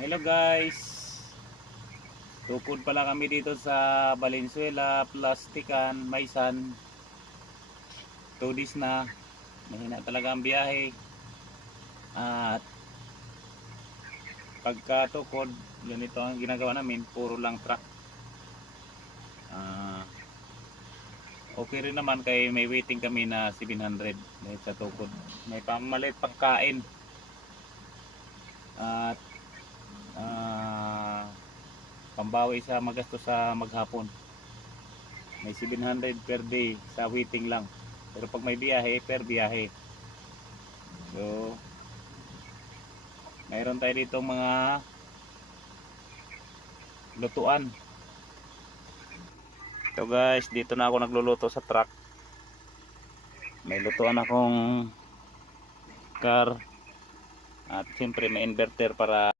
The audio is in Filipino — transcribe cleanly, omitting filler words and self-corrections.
Hello guys, tukod pala kami dito sa Valenzuela, Plastican, Maysan. 2 days na, mahina talaga ang biyahe. At pagka tukod, ganito ang ginagawa namin, puro lang truck. Okay rin naman kay may waiting kami na 700 dahil sa tukod. May pamalit pagkain. At pambawi sa magastos sa maghapon. May 700 per day sa waiting lang. Pero pag may biyahe, per biyahe. So, mayroon tayo dito mga lutuan. So guys, dito na ako nagluluto sa truck. May lutuan akong car. At siyempre may inverter para